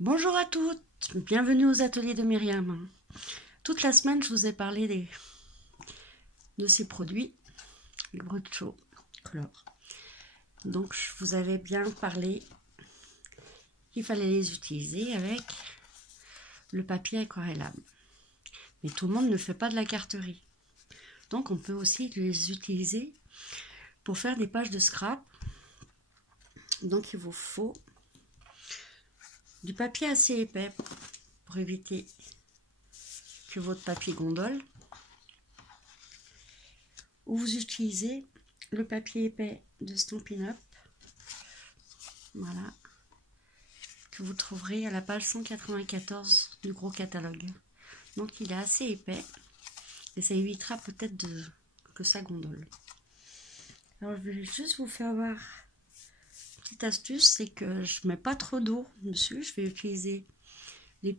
Bonjour à toutes, bienvenue aux ateliers de Myriam. Toute la semaine, je vous ai parlé de ces produits, les Brucho Color. Donc, je vous avais bien parlé qu'il fallait les utiliser avec le papier aquarellable. Mais tout le monde ne fait pas de la carterie. Donc, on peut aussi les utiliser pour faire des pages de scrap. Donc, il vous faut du papier assez épais pour éviter que votre papier gondole. Ou vous utilisez le papier épais de Stampin' Up, voilà, que vous trouverez à la page 194 du gros catalogue. Donc il est assez épais et ça évitera peut-être que ça gondole. Alors je vais juste vous faire voir une petite astuce, c'est que je mets pas trop d'eau dessus. Je vais utiliser les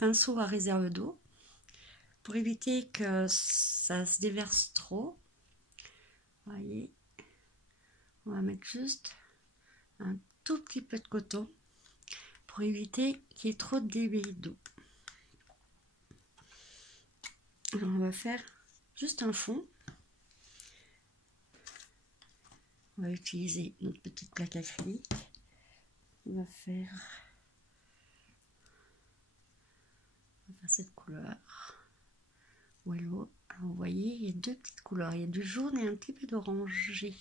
pinceaux à réserve d'eau pour éviter que ça se déverse trop. Vous voyez, on va mettre juste un tout petit peu de coton pour éviter qu'il y ait trop de débit d'eau. Alors on va faire juste un fond. On va utiliser notre petite plaque acrylique. On va faire cette couleur. Ou l'autre. Alors vous voyez, il y a deux petites couleurs. Il y a du jaune et un petit peu d'orangé.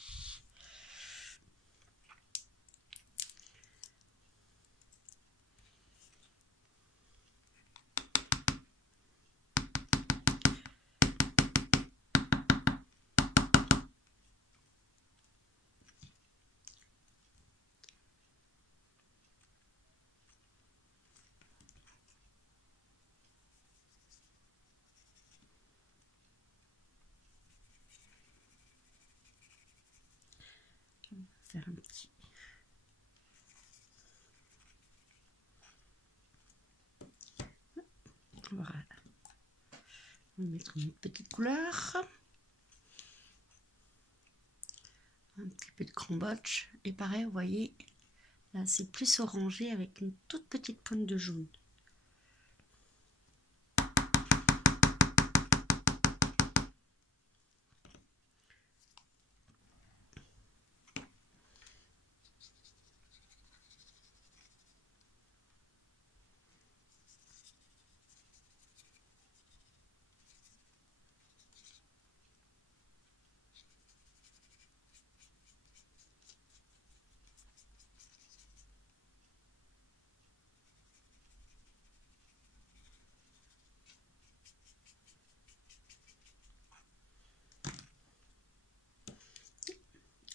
On va faire un petit. Voilà. On va mettre une petite couleur. Un petit peu de cambodge. Et pareil, vous voyez, là c'est plus orangé avec une toute petite pointe de jaune.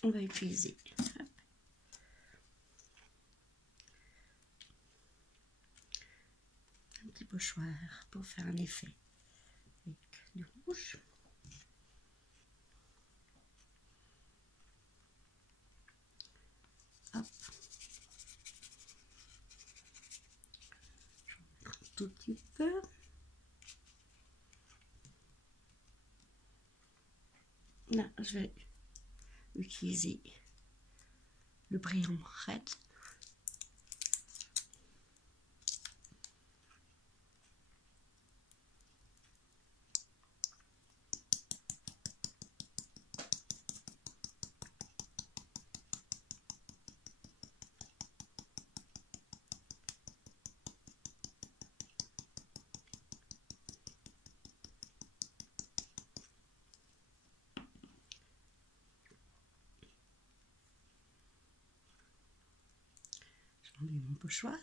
On va utiliser un petit pochoir pour faire un effet avec du rouge. Hop. Je vais mettre un tout petit peu. Là, je vais utiliser le brillant red. J'enlève mon pochoir.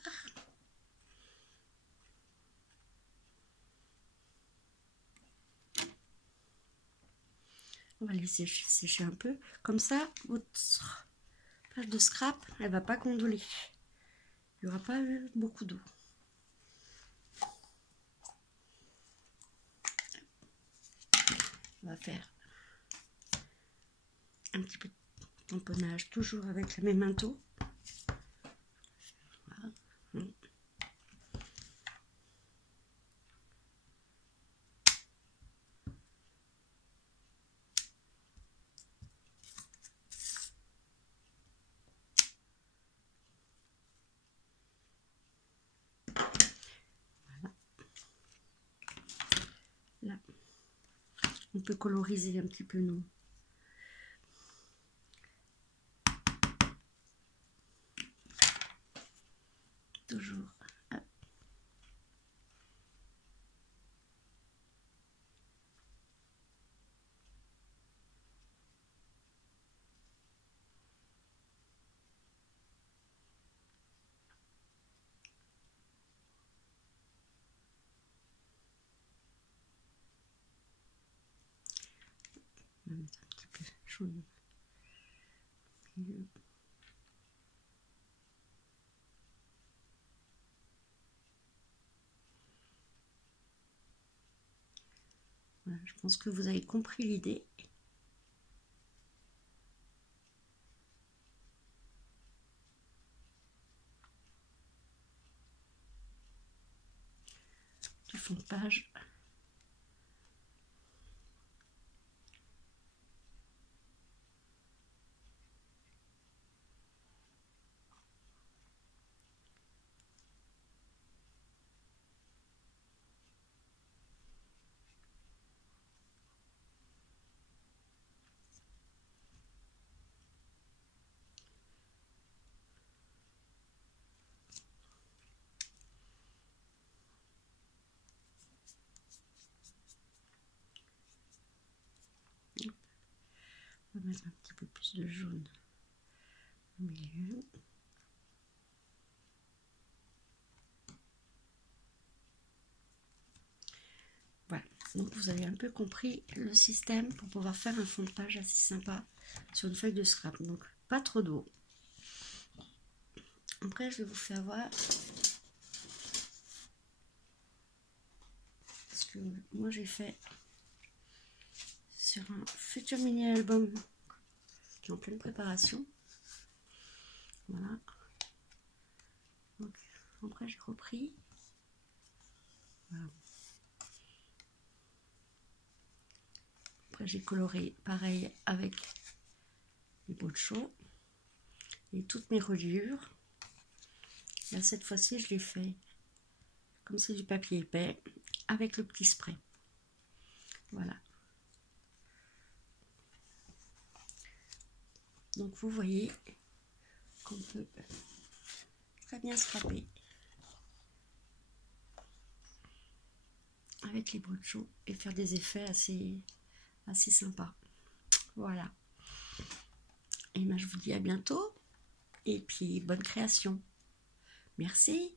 On va laisser sécher un peu. Comme ça, votre page de scrap, elle va pas gondoler. Il n'y aura pas beaucoup d'eau. On va faire un petit peu de tamponnage, toujours avec le même manteau. Voilà. On peut coloriser un petit peu nous. Toujours. Hop. On va mettre un petit peu jaune. Voilà, je pense que vous avez compris l'idée. Du fond de page. On va mettre un petit peu plus de jaune au milieu. Voilà, donc vous avez un peu compris le système pour pouvoir faire un fond de page assez sympa sur une feuille de scrap. Donc pas trop d'eau. Après je vais vous faire voir ce que moi j'ai fait sur un futur mini album qui est en pleine préparation. Voilà. Donc après j'ai repris. Voilà. Après j'ai coloré pareil avec les bouts de chaud et toutes mes reliures. Là cette fois-ci je l'ai fait comme c'est du papier épais avec le petit spray. Voilà. Donc vous voyez qu'on peut très bien scraper avec les brutes chauds et faire des effets assez sympas. Voilà. Et ben je vous dis à bientôt et puis bonne création. Merci.